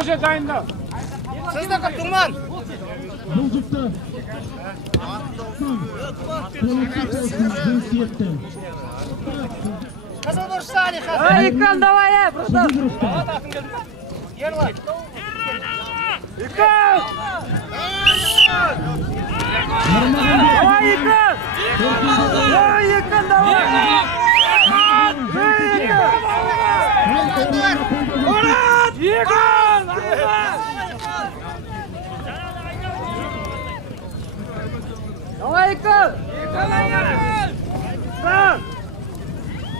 Hoca dayında. Siz de Duman. Bulcukta. Kızıldır Salih. Ekrem davaya, просто. Gel var. Ekrem! Давай, Ekrem! Давай, Ekrem, давай! Murat! Ekrem! Давай, Ekrem!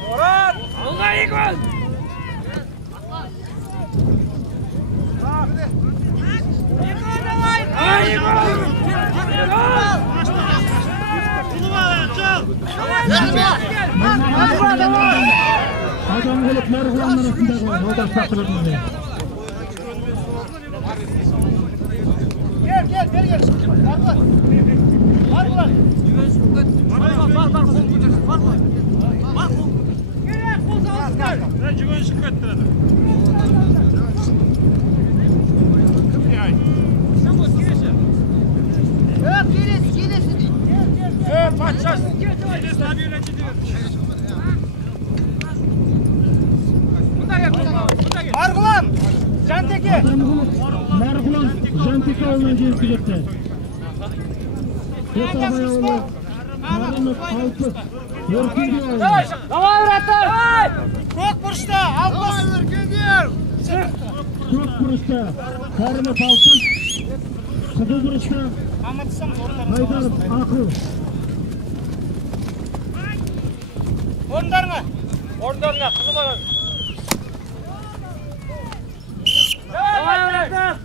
Murat! Allah Ekrem! Adam olup Margulan arasında yoldaş takılırdı. Gel. Margulan. Margulan. Janteke. Margulan Janteke oğlundan gelip gidecekti. Hesabaya oğlu. Margulan altı. Yorkin diyor. Давай, братан! Kök burçta. Alpız. Çok kuruşta. Karimov altı. Kızıl kuruşta. Haydarov akıl. Ordarına. Kızıl var. Давай, братан!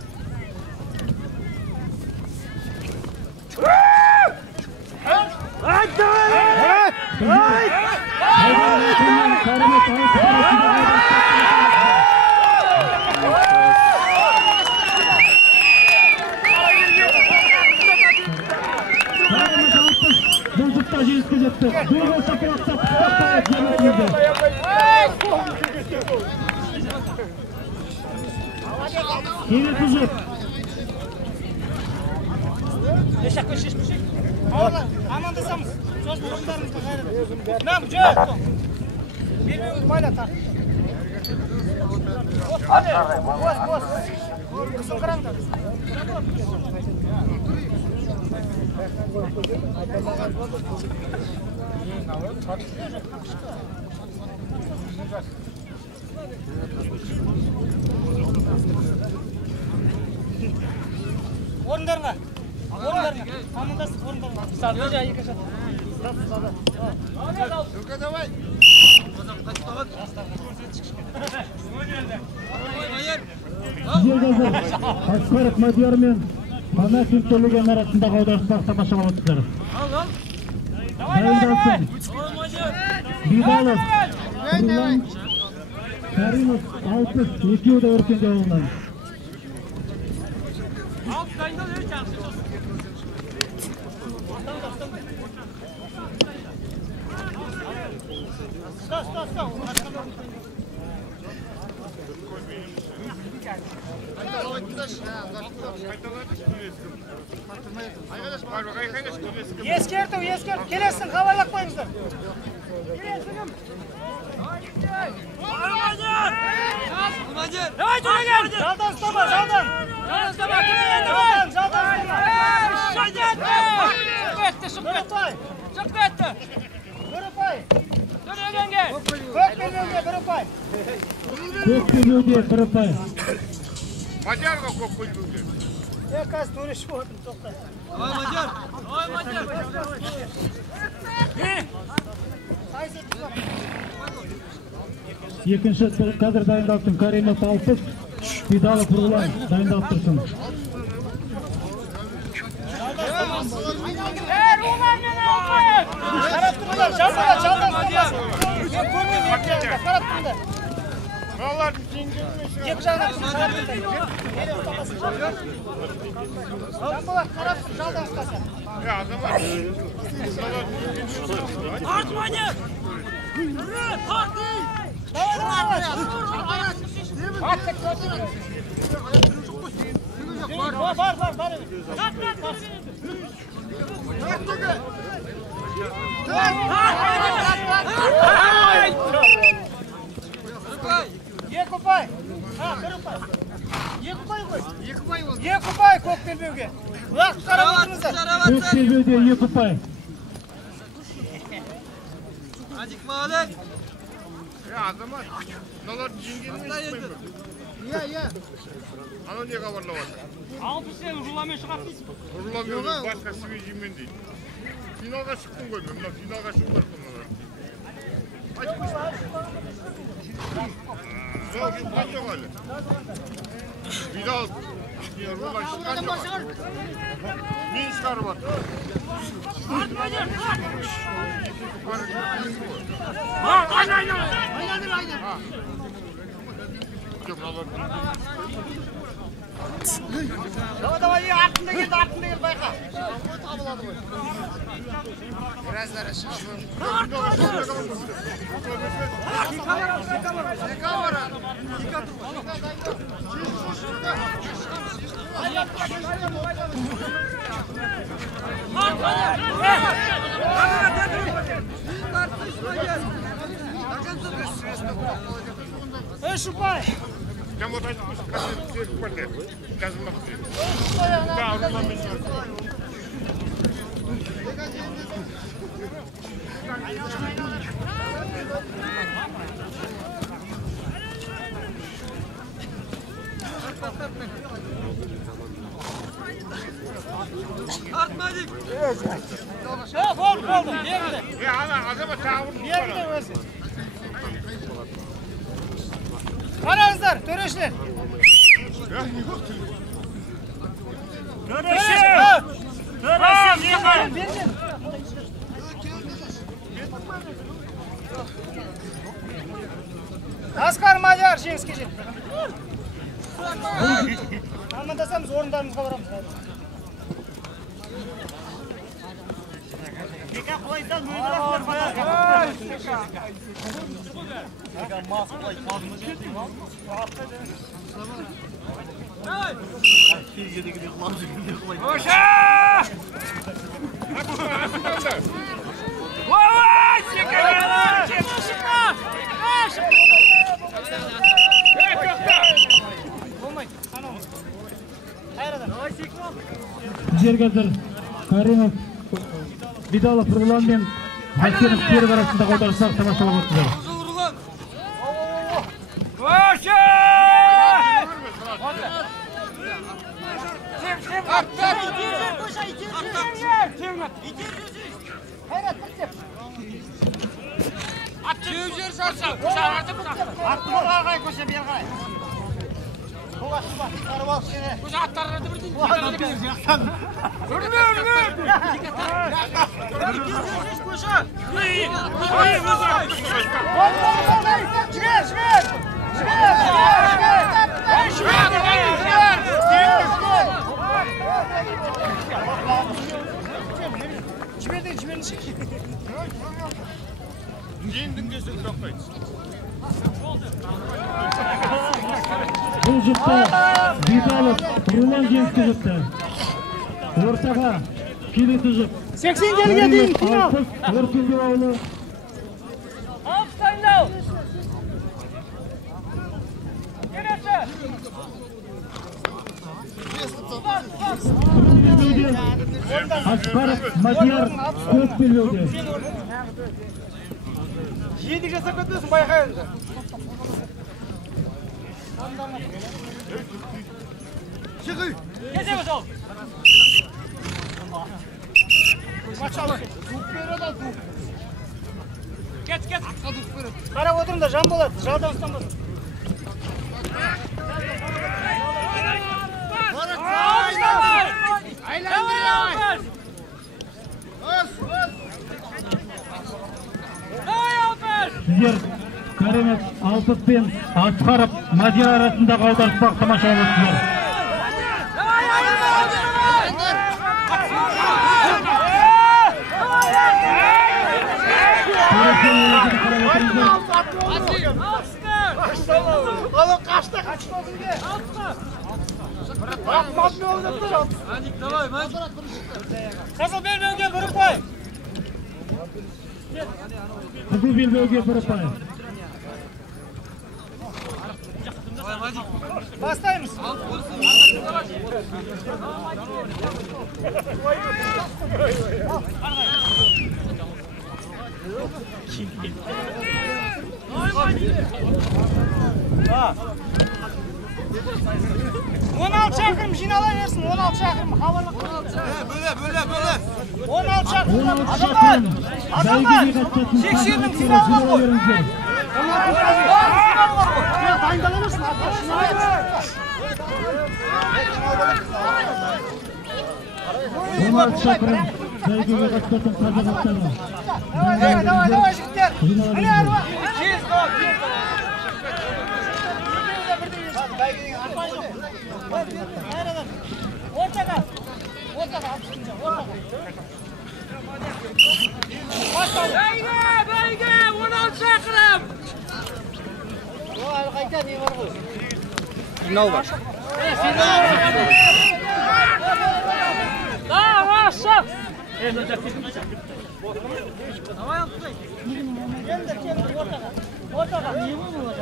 Bulcukta jeyizge жетті. Dur olsa kıraqtap. Yine tuzuk. Yaşak ve şişmişik. Amandasамыз. Söz durumlarımızda gayrı. Nam, cöp. Birbirimiz bayla tak. Hadi. Boz. Kısım kıramda. Orunlarına. Amandasın orunlarına. Sardıca yıkışat. Türk'e davay. Askarov Madiyar men Panasin Төлеген arasınдағы аударыспақ тамаша болатындар. Дайындалсын. Бидалов, Нұрлан, Каримов, Алпыс, екеуі де өркенде олынан. Ескерту, келесін хабарлап қойыңыздар. Давай, Төлеген! Жалдан ұстама, жалдан! Көк бөлуде бір ұпай. Мадярға көк бөлуде. Қазір төрешіп отырмын, тоқтай. Давай, Мадяр! Екінші қазір дайындалсын. Каримов Алпыс, Бидалов Нұрлан дайындалып тұрсын. Руған мен алғай! Қарап тұрыңдар, жалдан ұстамасын. Мен көрмеймін, қарап тұрыңдар. Балалар жеңген Екі жағынан қарап тұрыңдар. Нере ұстамасын. Жамбылар қарап тұр, жалдан ұстасын. Азамат. Тарт, Мадяр! Тарт! Давай! Аттық, Екі ұпай. Бір ұпай. Екі ұпай ғой. Екі ұпай көк белбеуге. Уақыт қарап отырыңыздар. Көк белбеуде 2 ұпай. Азамат, мыналар жеңгенмен шықпаймын. Анау не хабарлап жатыр? Алпыс сен руламен шығап дейсің. Руламен басқа свежимен дейді. Финалға шықтың ғой мен, мына финалға шығып бармын. Жоқ, шыққан жоқ әлі. Финал, рулан шыққан жоқ. Мен шығарып жатыр. Давай, артында кел, байқа. Біразлары шығып. Üç upay. Там вот один кассет пакет. Казмак. Да, руламен шығарып. Artmadik. Oldu. Yerinde. Ana Azamат tağır. Yerinde özü. Qarаңыздар, төрешілер. Аскар Мадияр жеңіске жетті. Амандасамыз, орындарымызға барамыз. Жергазір Каримов, Бидалов, Руслан мен Айсенов Серік арасындағы аударыстағы тамашалап отырсыздар. Бұл жұпта Бидалов, Руслан жеңіске жетті. Ортаға келесі жұп 80 келіге дейін финал. Өркендеу ауылы. Алпыстайындау. Келесі. Аскаров, Мадияр, көк белбеуде. Едік жасап өтесің, байқайынды. Шығы. Кетеміз ол. Мачалы. Дуп береді, дуп. Кет. Қарап отырыңдар, жан болады, жалдан ұстамасын. Сіздер Каримов, Алпыс пен Асқаров, Мадияр арасындағы аударыспақ тамашалап отырсыздар. Алып қашты. Kızıl belbevge bir pay. Kızıl belbevge bir pay. Bastaymış. On altı çakırım jinalayversin, 16 çakırım havalı. Böyle. 16 çakırım. 16 çakırım. Adamlar. Beygi'ye kaçacaksın. Çekşirdim Takip silah var bu. verin. Ya dayındalamazsın Bunlar çakırım. Beygi'ye kaçacaksın. Kazakistan'a. Давай, жігіттер. Міне арба. Ортаға. Бәйге, 16 шақырым. Қайта не бар ғой? Давай, шап. Ортаға. Не болды?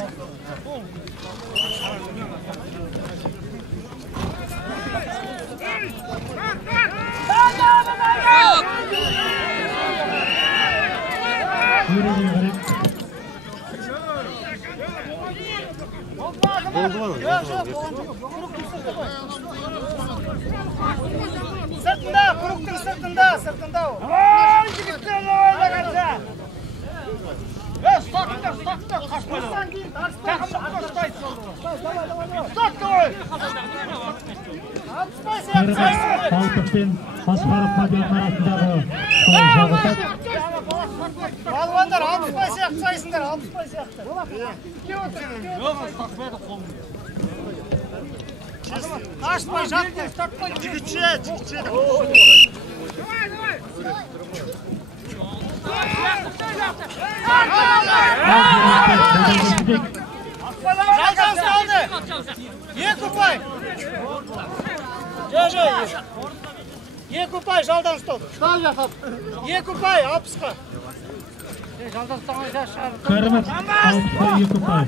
Sırtında, kuruktun sırtında o. Aaaa, jігіттер, orada kaçsa. Stakta, kaçmadan кейін takımda koştayız. Stakta oy. Алтып пен Асқаров Мадиярдың арасындағы жалғасады. Балуандар, алпыспай сияқты сайсыңдар, алпыспай сияқты. Ашпай, жатпай, ұстатпай. Жігітше. Жалдан салды. Екі ұпай. Екі ұпай жалдан ұсталды. Екі ұпай, 60-қа. Жалдан ұстаған шығар. Кәрімов 6-қа 2 ұпай.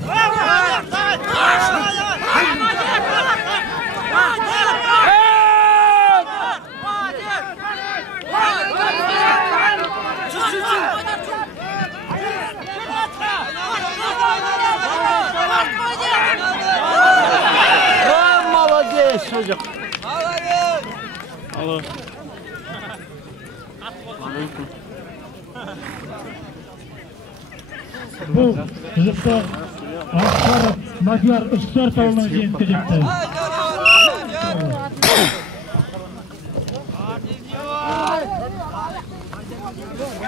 Молодец, çocuk. Бұл жүзікті Асқаров Мадияр 3-4 ауылынан жеңіске жетті.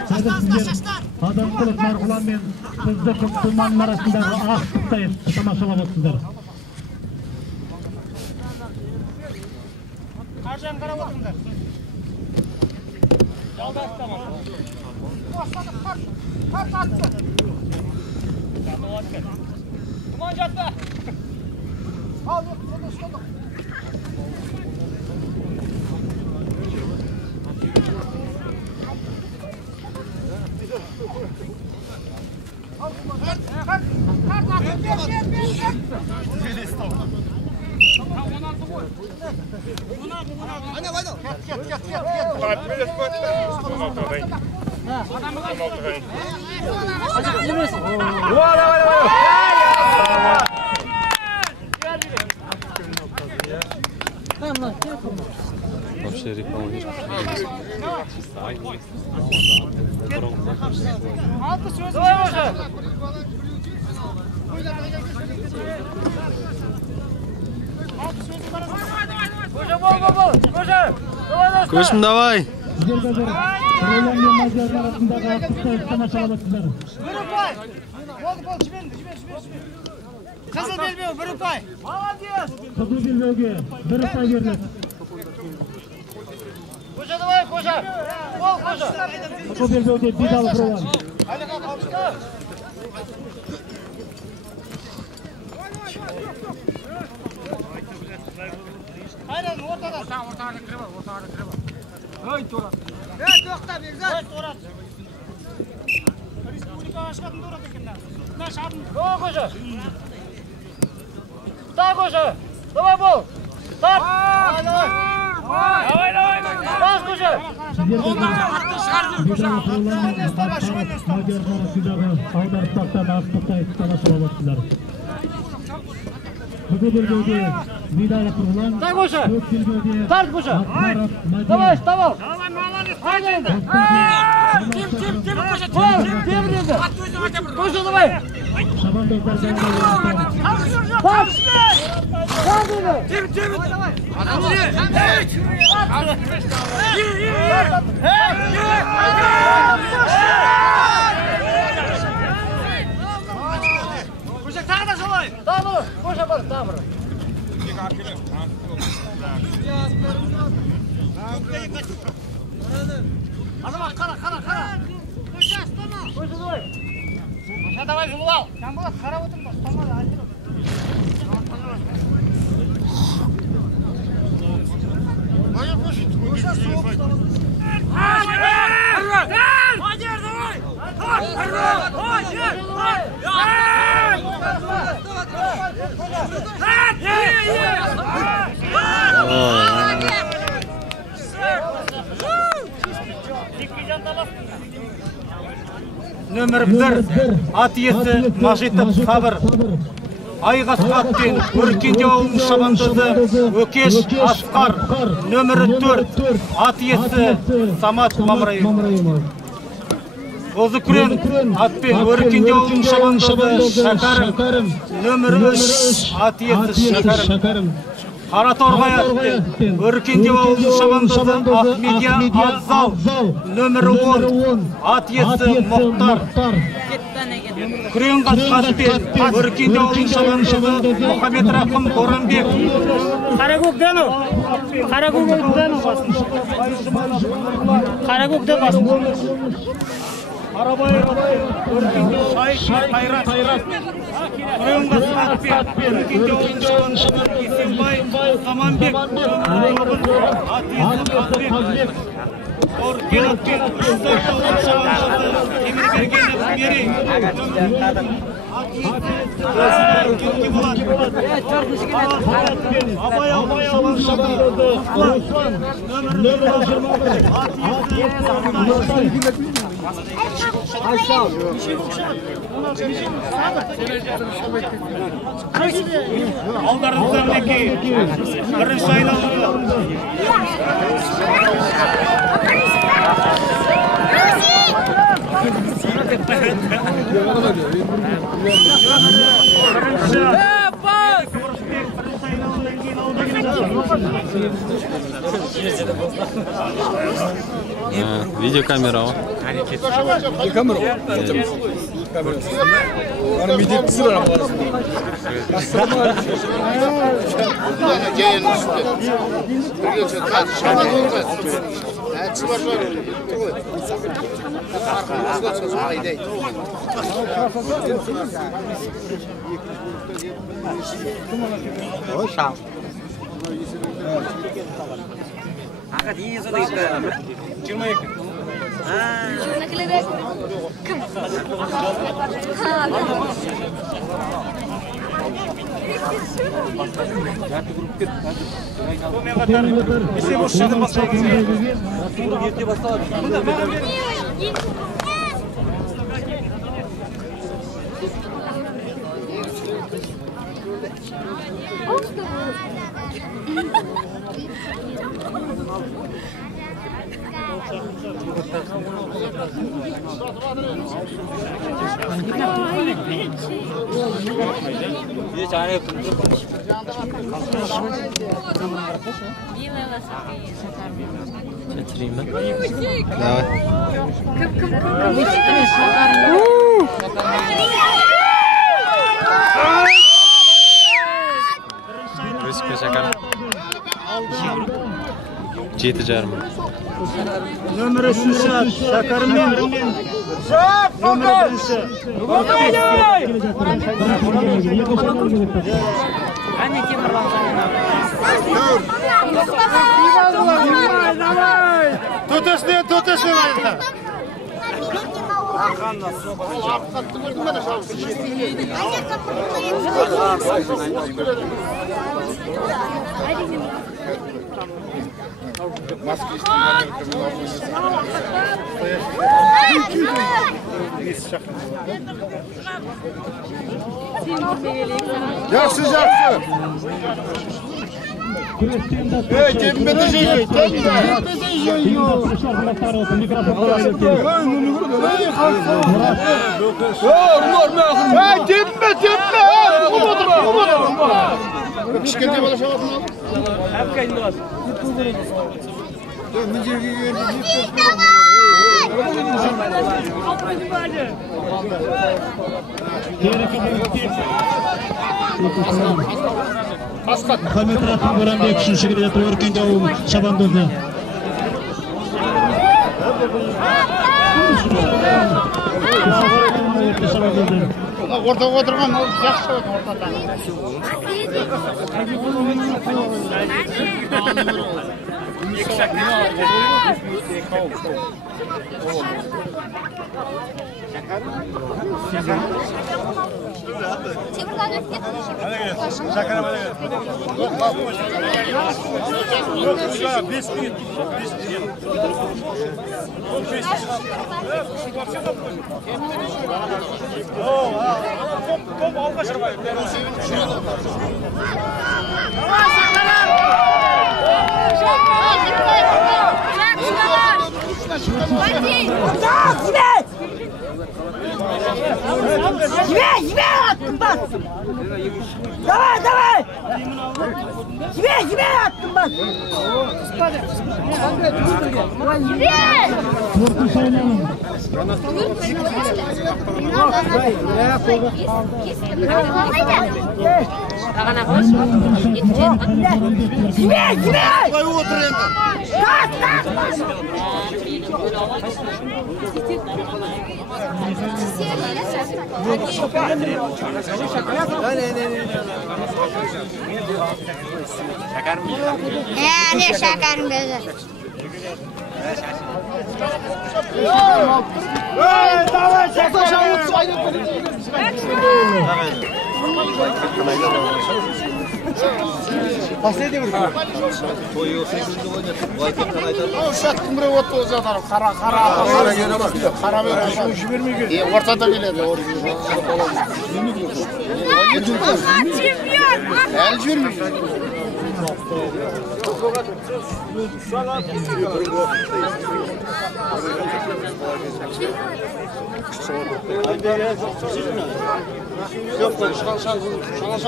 Қазір сіздер Адамқұлов Марғұлан мен Сыздық Тұлманның арасындағы ашықтықта тамашалап отырсыздар. Қаржан қарап отырыңдар. Жалда ұстамын. Қарт атты. Думан жатпа. Ал, ұстадық. Қарт атты. Вообще реклама не Altı sözü var. Koşun давай. Сіздер қазір Ролан мен Мадиярдың арасындағы ашықтықта тамашалап отырсыздар. Bir ұпай. Бол, жібер. Қызыл белбеу, bir ұпай. Молодец. Қызыл белбеуге 1 ұпай беріледі. Қожа, давай, Қожа. Бол, Қожа. Қызыл белбеуде Бидалов Ролан. Aynen ortada. Ortaga kirib ol, ortaga kirib ol. Hey To'rat. To'xta Bekzat. Hey To'rat. Respublika aşkatın To'rat ekanlar. Ne şartın? Yok o'sha. Tak o'sha. Давай bol. Tak. Давай. Bas o'sha. Так o'sha. Tart o'sha. Давай, вставал. Haydi endi. Tim qo'sha. Tim endi. Qo'sha давай. Tart. Tim. Давай. Qo'sha tag'da solay. Tamam, qo'sha bor, tamam. Азамат, қара. Qo'sha, ұстама. Qo'sha давай. Qo'sha давай, жұлып ал. Жанболат, қарап отырма, ұстама, айтыр. Qo'sha, суық ұстама. Мадияр, давай. Nömer 1 at iesi Majitov Sabır. Ayğas atpен Өркенде ауылының шабандозы Өкеш Асқар. Nömer 4 at iesi Самат Мамраев. Озы күрен атпен Өркенде ауылының шабандозы Шакарым. Nömer 3 at iesi Шакарым. Қараторғай атпен Өркенде ауылының шабандозы Ахмедия Абзал. Nömer 10 at iesi Мұхтар. Күрен қасқатпен Өркенде ауылының шабандозы Мұхаммед Рақым Боранбек. Қаракөкте басын. Арабай Қайрат. Күрен қасқатпен Өркенде ауылының шабандозы Есенбай Заманбек. Оркенатпен Үштөк ауылының шабандозы Темірбергенов Мерей. Абай ауылының шабандозы Руслан. Nömer 21 Алдарыңыздардеки бірінші айналымы. Видеокамера. Bana midyetlisi var ama. Давай. Şakar. 7,5. Nömrü 3 Şakarım ben. Nömrü 1. Tutuş. Yaxşı. Cebime de şey yok. Kişkenti bana şabatın al. Hep kayındı var. Muhammed Rasul Boranbek 3-cü grade To'g'ri Shabandozda. Ortada oturgan yaxshi ortada. Тебе attım bak. Давай. Тебе attım bak. Ne şekerim böyle. Ortada geledi. El jürmüyor. Yok lan şansan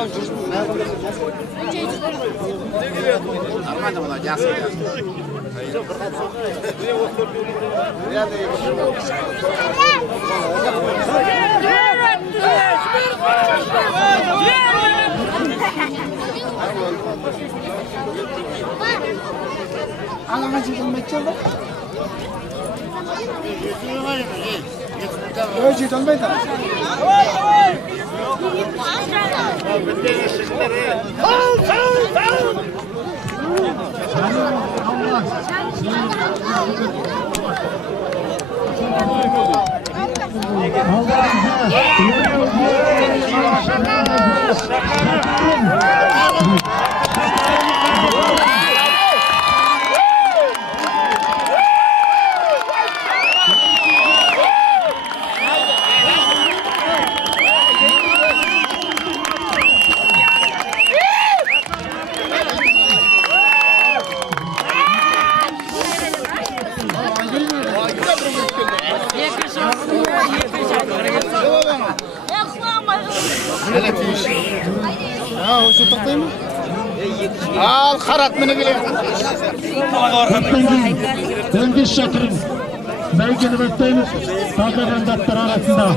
çözüm. Normalde buna gelsin. Alana çıkılmayacak mı? Öyle dönmeyin. Al karat mını bile. Döngeç Şakir'in belgeni bekleyin. Taze kandidatlar arasında.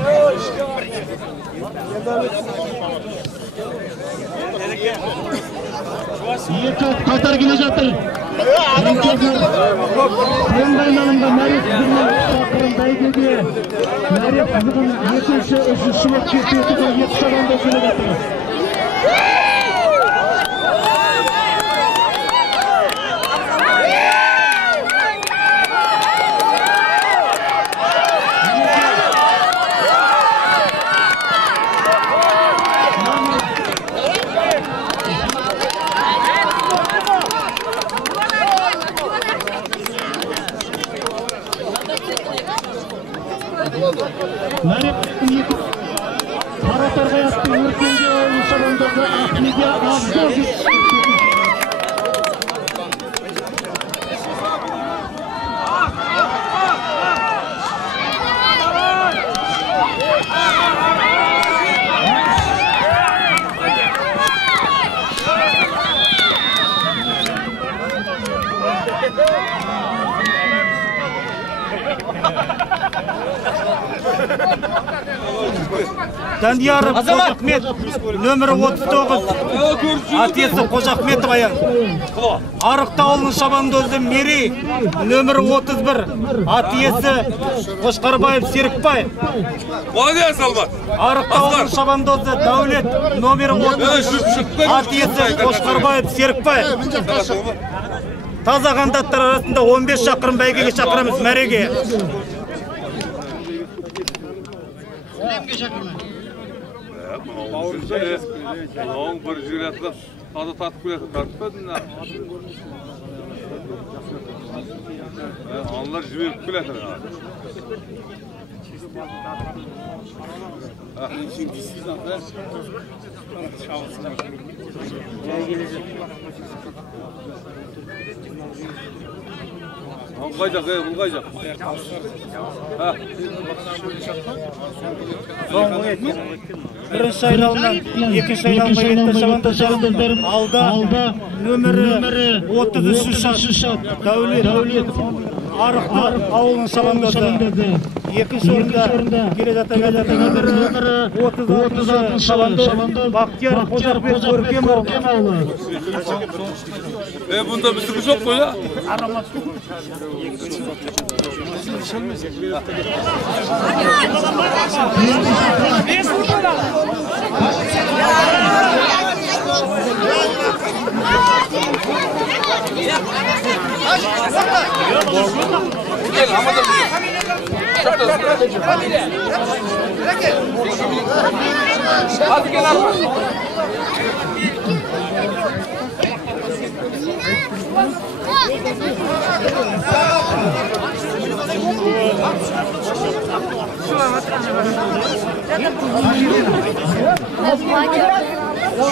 Екі Qatar келе жатыр. Ayınlarında Meryem Kızı'nın şarkının baygıge Meryem Kızı'nın 2-3 bok ketiyetinden 7 şabanda söyle getiririz. Meryem Karatarga yattı, Örkenge oyun şabandası Ahmed'e Abdol Dandiyarov Qo'jahmet nömeri 39 Atiyesi Qo'jahmetov ayan. Arıqta olun şabandozы Meri nömeri 31 Atiyesi Qo'shqarbayev Serikbay. Молодец, Алмат. Arıqta olun şabandozы Davlet nömeri 30 Atiyesi Qo'shqarbayev Serikbay. Taza kandidatlar arasında 15 şakırım baygıge şakıramız Merege. Onun bir jüratla tadı tatlı kulesi tartmadın da. Onlar jürat kulesi. Bulgayacak, bulgayacak. Birinci sayılalından, ikinci sayılalma yetti şabandozlarım alda nömeri 33 şat Davlet Arıqta avulun şabandozı. İkinci orunda Geleceğe nömeri 36 şabandoz Bahtiyar Qo'jahmet Görkemov. Bunda bir sıkıntı yok mu ya? Hadi gel abi.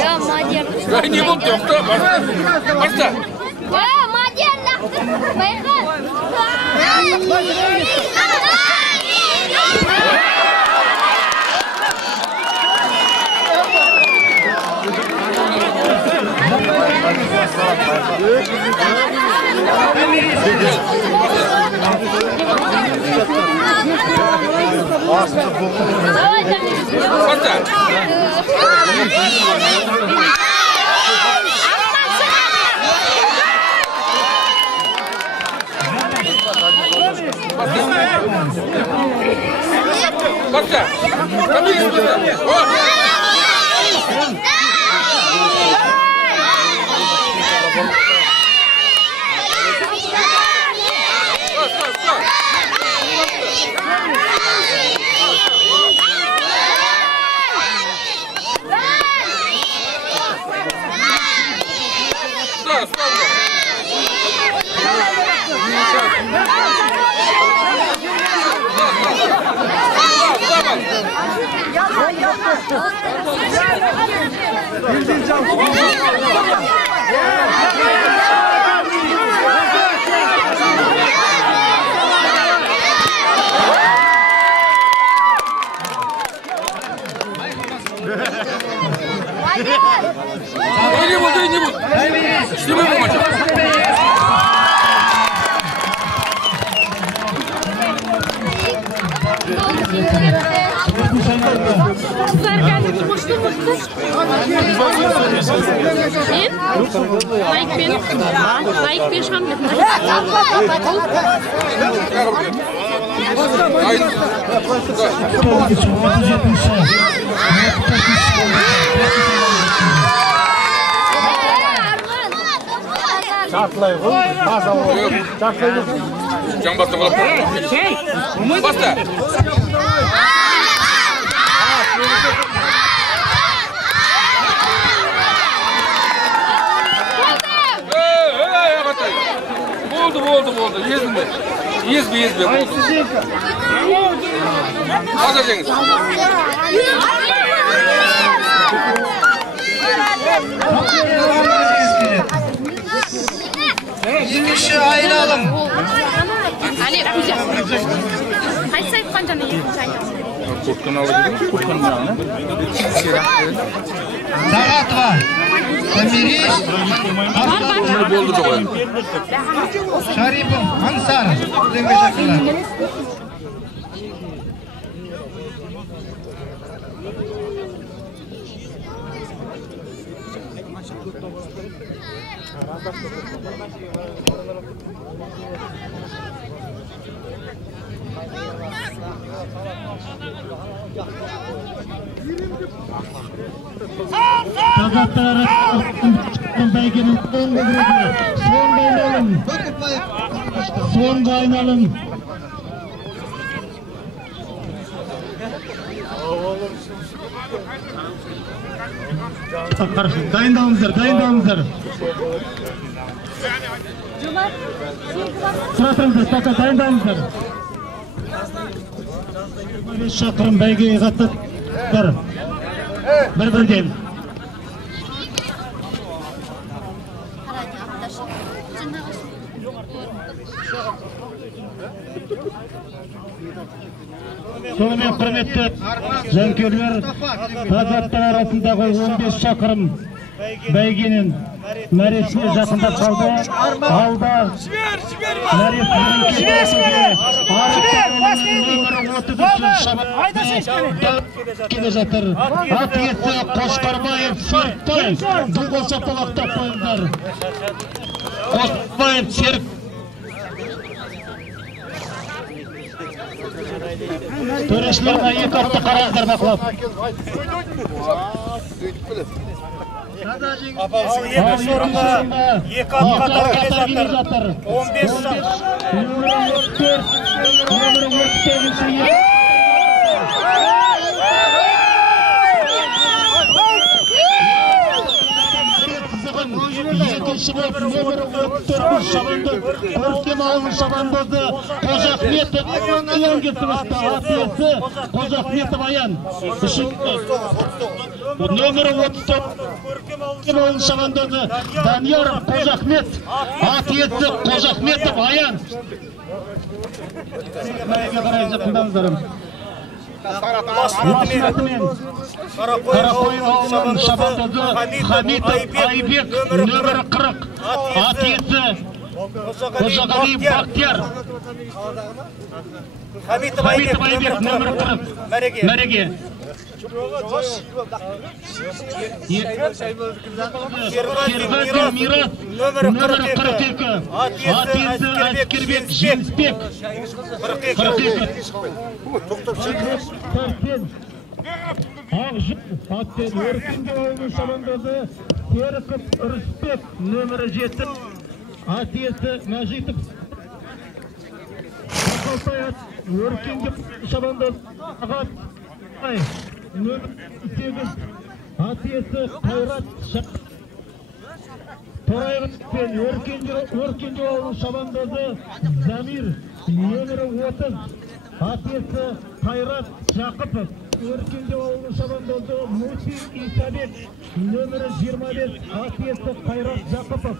Ya Madyan. Ya ne bu doktor? Başla. Ya Madyan laktı. Baiklah. Başla. Не буду. Что вы помочь? Vergangen moest Çartlay koy. Masa ol. Çartlay koy. Can bastı falan. Bastı. Oldu. Yez be. Hazırlayınız. Yirmişi ayıralım. Hani güzel. Kaç sayfa kancanı yiyin? Kurtkan aldı dedim. Kurtkan mı aldı? Saat var. Emiri. Ne oldu çok öyle? Şarip'im. Ansar. Denge şakırlar. Kazaklar belgenin son kaynalım. Dayındağımızdır. Sıratımızdır, dayındağımızdır. 5 şakırım belgeye kattıklar. Bir-birden. Sonымен құрметті жанкүйерлер, Қазақтар арасындағы 15 шақырым бәйгенің мәресіне жақындап қалды. Алда мәресінің кесесінде келе жатыр. Ат иесі Қошқарбаев Серікбай, бұл болса толақтап қойыңдар. Қошқарбаев Серік. Төрешілерге екі атты қараңыздар бақылап. Ал екінші орынға екі ат қатар келе жатыр. 15 шақ. Екінші болып нөмірі 34 шабандоз, көркем ауылын шабандозы Қожахметов Аян кесібісті атесі Қожахметов Аян. Нөмірі 34 көркем ауылын шабандозы Данияр Қожахмет, атесі Қожахметов Аян. Қарай жақындаңыздарым. Қарақойын ауылының шабандозы Хамитов Айбек нөмірі 40, атесі Қожағалиев Бақтияр. Хамитов Айбек нөмірі 40, мәреге. Серғазин Мирас нөмірі 42, атесі Әскербек Жеңісбек 42. Ақжыл аттен өркенде ауылының шабандозы Серіков Үрісбек нөмірі 7, атесі Мәжитов. Ақалтаят өркенде шабандоз Ағат нөмірі 8, атесі Қайрат Шақ. Торайғыз пен өркенде ауылының шабандозы Замир нөмірі 30, атесі Қайрат Жақыпов. Өркенде ауылының шабандозы Мусин Исабек нөмірі 25, атесі Қайрат Жақыпов.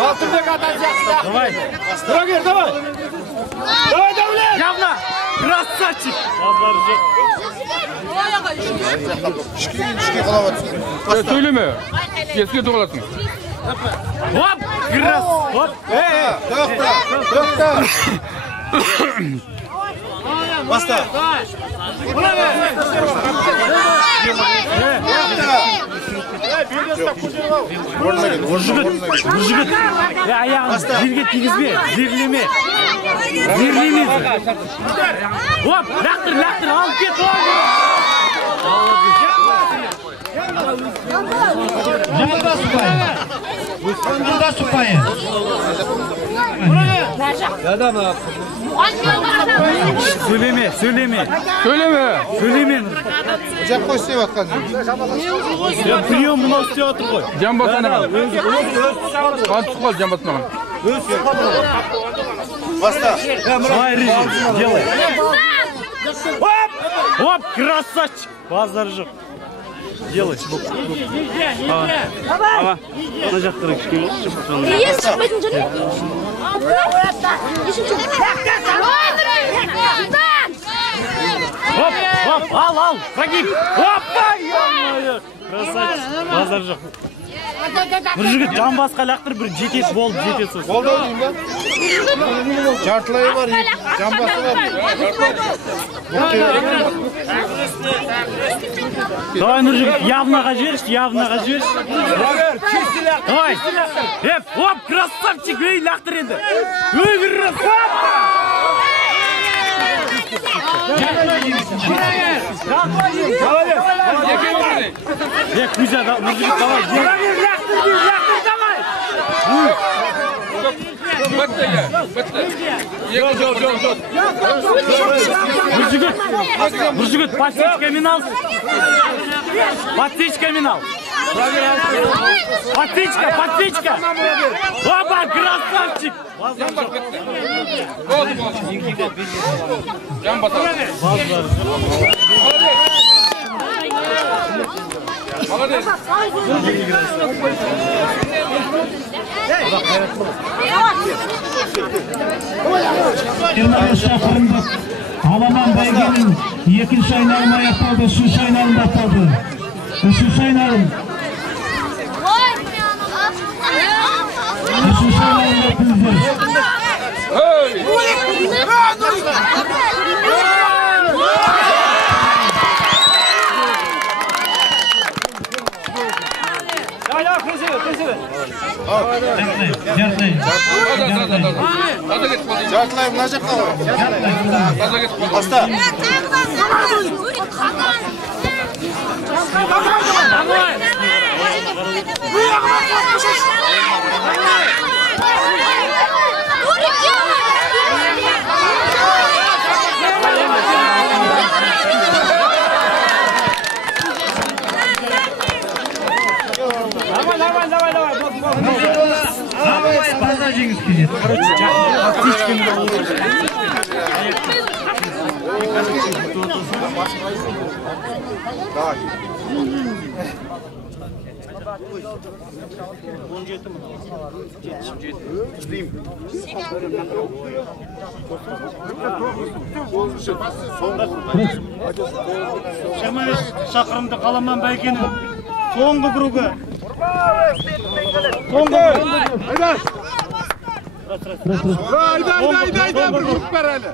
Алтынбек atan жақсы. Давай. Тұра кер, давай. Давай, давай. Явно. Красавчик. Базары жоқ. Үшке қалап атсың. Söyleme. Eski doğrulasın. Hop. Крас. Hop. Тоқта. Баста. Жігіт. Аяғын жерге тигізбе, зерлеме. Зерлеме. Оп, лақтыр, алып кет. Жаңында супайы. Сөйлеме. Жап қой істеп атқан. Прием мынау істеп отыр ғой. Жамбасына қал. Қатып қал жамбасына қал. Баста. Давай, режим, делай. Оп, красавчик. Базары жоқ. Делай. Ага. Мына жақтырың кішкене. Есі шықпайтын жүр. Оп, ал, прогиб. Опа, красавчик. Базар жоқ. Бір жігіт жамбасқа лақтыр, бір жетет болып жетет сосын. Болды дейін ба? Жартылайы бар, жамбасы бар. Давай, Нұржігіт, явнаға жіберші. Давай. Оп, красавчик, лақтыр енді. Красавчик. Кузя, Нұржігіт, давай. Нұржігіт, подсечкамен ал. Подсечка. Опа, красавчик. Молодец. Шақырымдық Аламан бәйгенің екінші айналымы аяқталды, үшінші айналым басталды. Үшінші айналым өтілді. Жартылай мына жаққа ғой. Баста. Давай. База жеңіс келеді. Шақырымды Аламан бәйгенің соңғы кругі. Айда, бір grup бар әлі.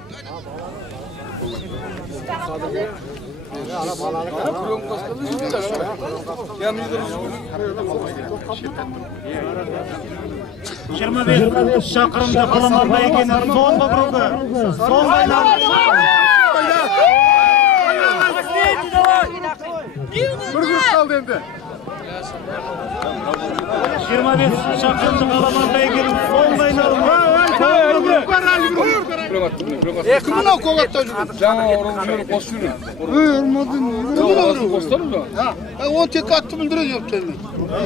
Шақырымды Аламан бәйгенің соңғы кругі. Соңғы айналым. Бір grup қалды енді. 25 шақырымдық Аламан бәйгенің соңғы айналымы. Кім мынау қолатта жүрген? Жаңа ұрып жүріп қос жүріп. Ол тек атты бүлдіреді ептеліне.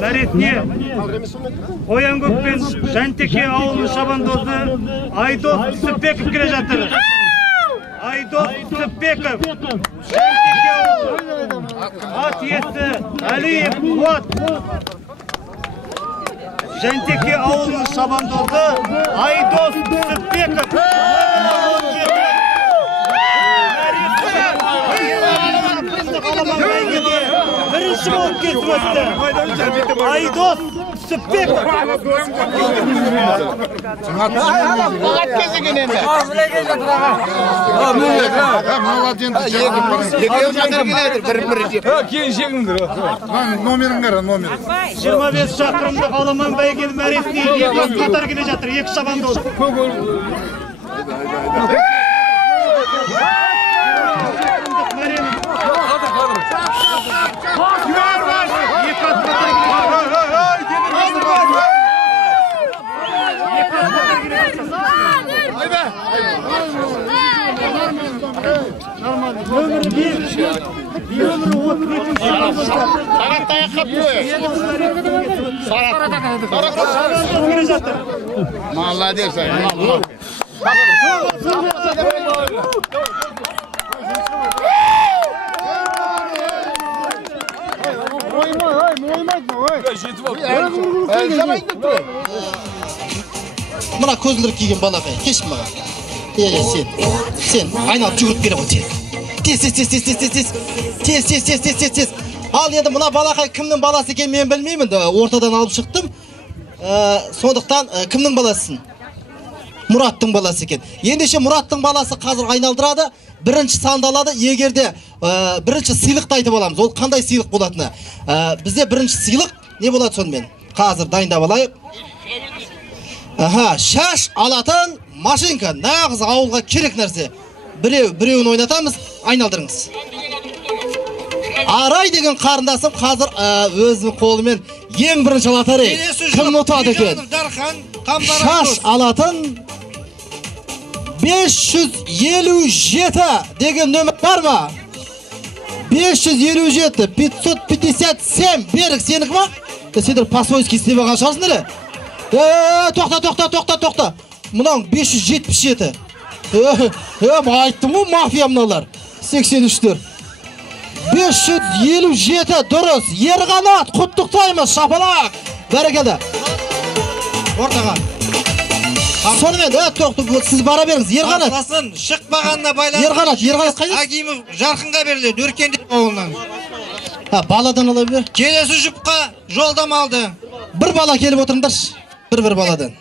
Ләретіне Қоян көк пен Жантеке ауылының шабандозы Айдос Түсіпбеков келе жатыр. Айдос Түсіпбеков. Жантеке ауылы. At yetti. Aliyev Fuat. Jenteki ауылының шабандозы Айдос Түсіпбеков. Бірінші болып кетіп өтті. Айдос Түсіпбеков. Номерін қара, номер. 25 шақырымдық аламан бәйгені мәресіне екі қатар келе жатыр, екі шабандоз. Молодец. Мына көзілдірік киген балақай, кеш маған. Сен айналып жүгіріп келе ғой, тез. Ал енді мына балақай кімнің баласы екен мен білмеймін, ортадан алып шықтым. Сондықтан кімнің баласысың? Мұраттың баласы екен. Ендеше Мұраттың баласы қазір айналдырады, бірінші сандалады. Егерде бірінші сыйлықты айтып аламыз. Ол қандай сыйлық болатыны? Бізде бірінші сыйлық не болады сонымен? Қазір дайындап алайық. Шаш алатын машинка. Нағыз ауылға керек нәрсе. Біреуін ойнатамыз, айналдырыңыз. Арай деген қарындасым қазір өзінің қолымен ең бірінші алатар ек. Кім ұтады екен? Шаш алатын 557 деген нөмір бар ма? 557, 557. Берік сенікі ма? Сендер пасойский істеп алған шығарсың әлі? Тоқта. Мұнаң 577. Айттым ғой мафия мыналар. 83-тер. 557 дұрыс. Ерғанат, құттықтаймыз, шапалақ. Бәрекелді. Ортаға. Сонымен, тоқты, сіз бара беріңіз. Ерғанат. Асласын, шықпағанына байланысты. Ерғанат қайда? Агимов жарқынға беріледі, өркенде ауылынан. Баладан ала бер. Келесі жұпқа жолдам алды. Бір бала келіп отырыңдаршы. Бір баладан.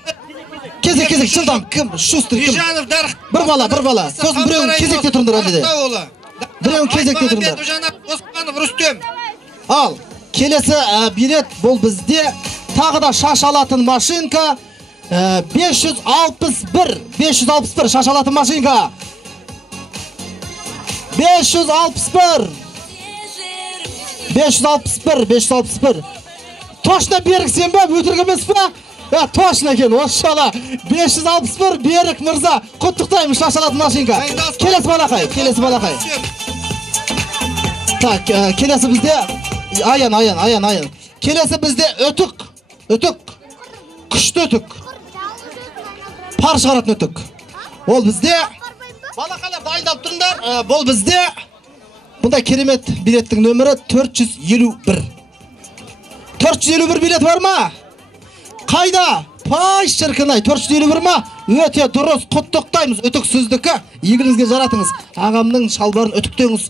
Кезек, жылдам, кім? Шустер, кім? Бижанов Дарх. Бір бала. Сосын біреуін кезекте тұрыңдар әлде. Біреуін кезекте тұрыңдар. Османов Рүстем. Ал, келесі билет бұл бізде. Тағы да шаш алатын машинка. 561 шаш алатын машинка. 561. Точно Берік сен ба? Өтірік емес па? Точно екен, ошала. 561 Берік мырза. Құттықтаймыз, шаш алатын машинка. Келесі балақай. Так, келесі бізде аян. Келесі бізде өтік. Күшті өтік. Пар шығаратын өтік. Ол бізде балақайлар дайындап тұрыңдар. Бұл бізде бұнда керемет билеттің нөмірі 451. 451 билет бар ма? Қайда? Пай шіркінай, 451 ма? Өте дұрыс, құттықтаймыз. Өтік сіздікі. Игіліңізге жаратыңыз. Ағамның шалбарын өтіктеңіз.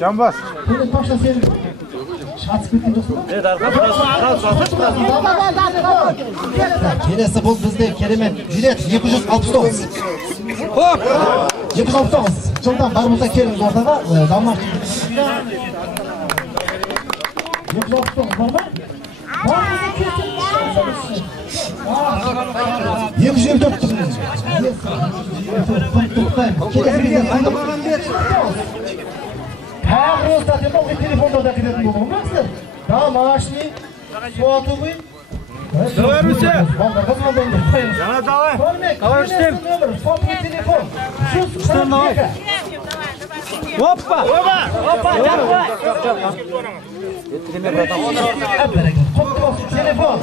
Жамбас. Келесі бұл бізде керемет билет 269. 269. Жылдан барымызда келіңіз ортаға. Дамар. 269 бар ма? 254 тұрыңыз. Просто телефонда да кететін болуы ма сіздер? Домашний, сотовый. Давай, Руся. Жаңа давай. Сотовый телефон. Hoppa. Hoppa. Telefon.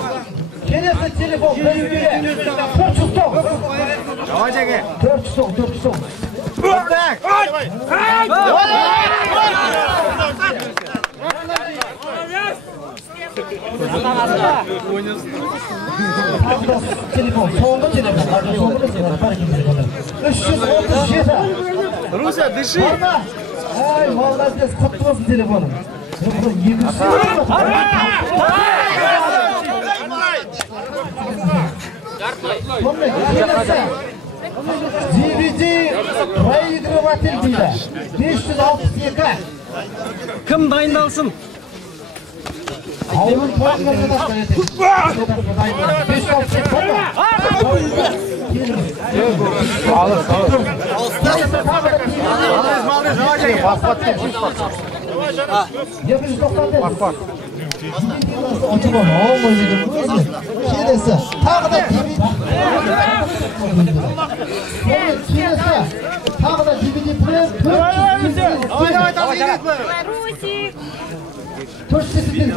Kelesi telefon. 410. 410. Telefon. Sonunda telefon. Sonunda telefon. 337. Rusya dışı. Ay vallahi siz kutlu olsun telefonum. DVD проигрыватель дейді. 562. Kim dayındalsın? Ауыл тоғызына да 480.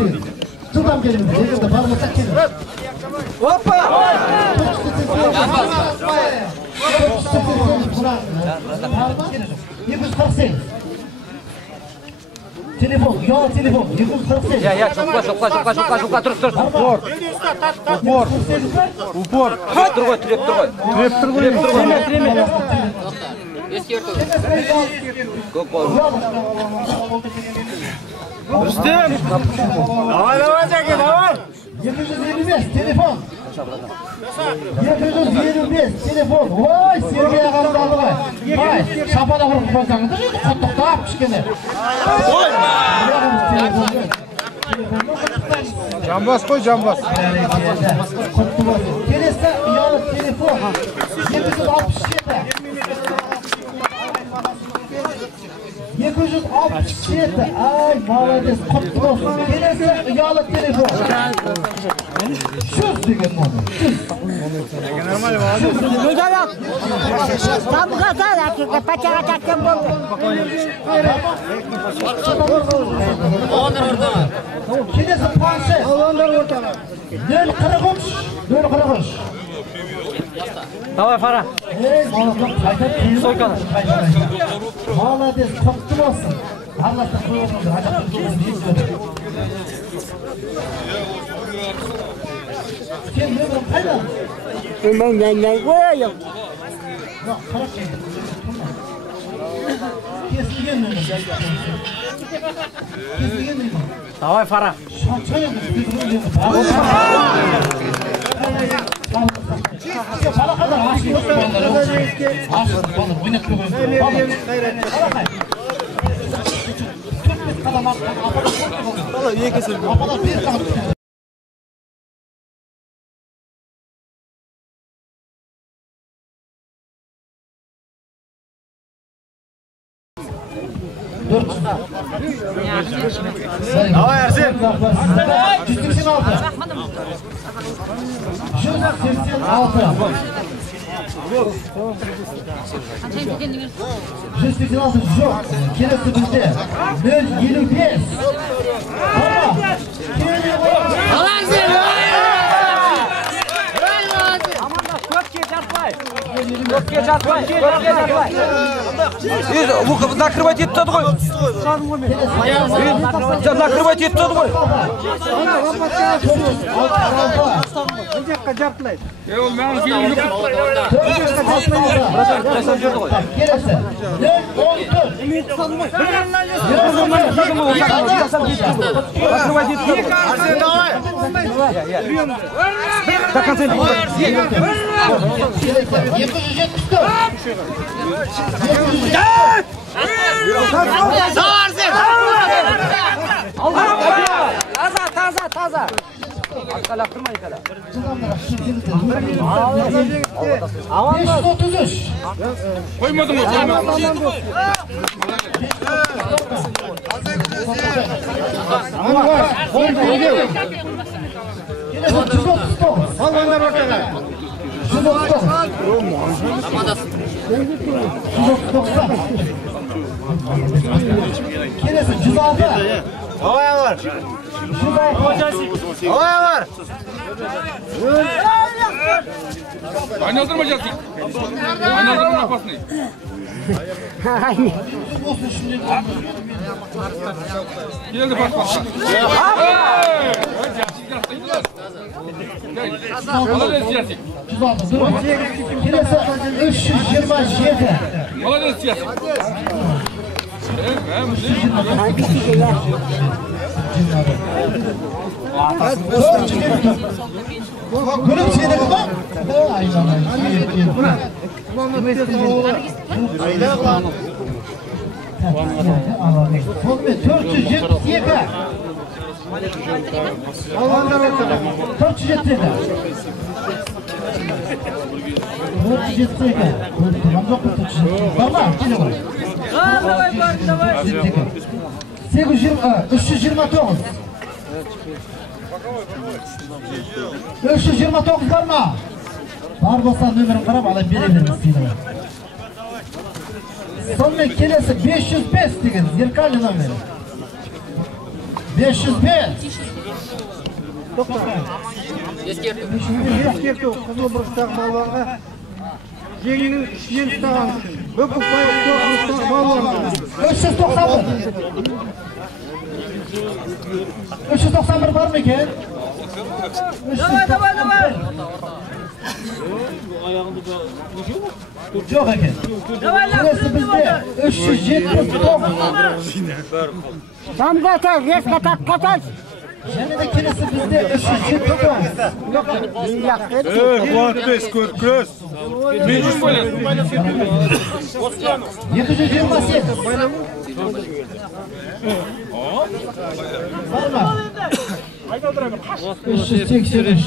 Şuradan gelin. Yerinde parmasak gelin. Hoppa! Telefon, ya telefon, 248. Ya, şokla, dur. Упор. Trep turgay. Rüstem. Давай, Жаке, давай. 225 telefon. 225 telefon. Vay, Sergey ağamız aldı vay. Vay, şapada vurup koysanızdır, kutlukta pişkene. Oy! Cambaz koy, cambaz. Kelesi uyalı telefon. 267. 267. Ay, молодец, kutlu olsun. Kelesi uyalı telefon. Şuz degen onu. Tam kadar ki paçağa çakken buldu. Kelesi planşet. 043. Давай, Fara. Soykanı. Молодец, kutlu olsun. Allah'tan koyuyorsunuz. Allah'tan koyuyorsunuz. Sen ne bu? Hayda. Ben koyayım. Yok, karak şey. Kesligen mi? Kesligen mi? Давай, Fara. Şançaya mı? Para kadar aşkı. Aşkı bana oynak koyuyorsun. Valla iyi kesildi. Apalar bir kaldı. Давай, Ersin. 186. 186 yok. Kelesi bizde. 125. Köpke çarpmay. Bu nakırvat yetmedi koy. Nakırvat yetmedi koy. Taza. Akala kırma yıkala. 533. Koymadım o zaman. 306. Havaya var. 306. Havaya var. Aynazdırma Jasik. Aynazdırma yapasını. Geldi bak. Молодец, Jasik. 306. Durun. Kilesi 327. Молодец, Jasik. Gülüm seni bak. Aynen. Son bir 427. Allah'ından olsun. 427. 427. Tamam, gel oğlum. 329. 329 var mı? Var bolsa nömerini qarab alib beraveramiz sizlarga. Sonra kelesi 505 degan zerkalli nomeri. 505. Eskерті қызыл бұрыштағы балуанға жеңінің ішінен ұстаған үшін бүкіл ұстаған балуанға 391 var mı ekan? Давай. Yok ekan. Kelesi bizde 379. Tam kaçar, reska tak kaçar. Yana da kelesi bizde 379. Kuatbes, Körköz. 728. Var mı? 383.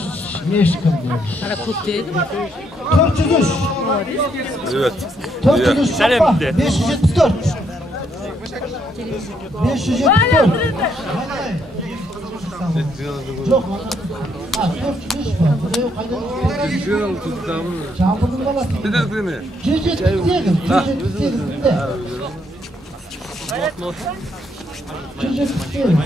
Meşgul. 403. Evet. 403 çapa. 574. 574. Yok. Ha, 403 var. Buraya yok. Çaldırdın bana. Bir de mi? Cecet isteyelim. Cecet isteyelim.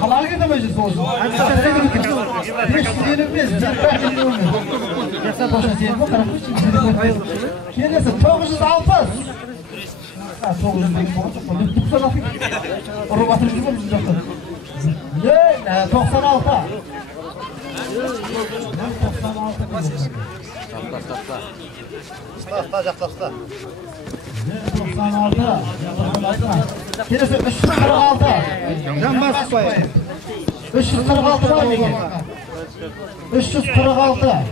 Halal gidemeyeceğiz olsun. Kendisi 906. Ha 906. Onu batırıcı mı bizim yoksa? Ne? 96. 96. Жақта. 96. Kendisi 346. Can basmayın. 346 var mı? 346.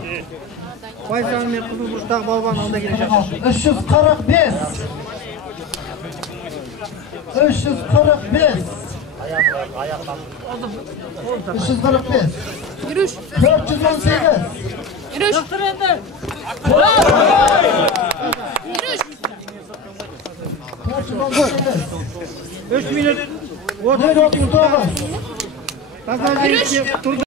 Baysan мен қызыл бұрыштағы балуан алда келе жатыр. 345. 345. 345. Yürüyüş. 418. Yürüyüş. Yürüyüş. 3 minut. 439. Kazan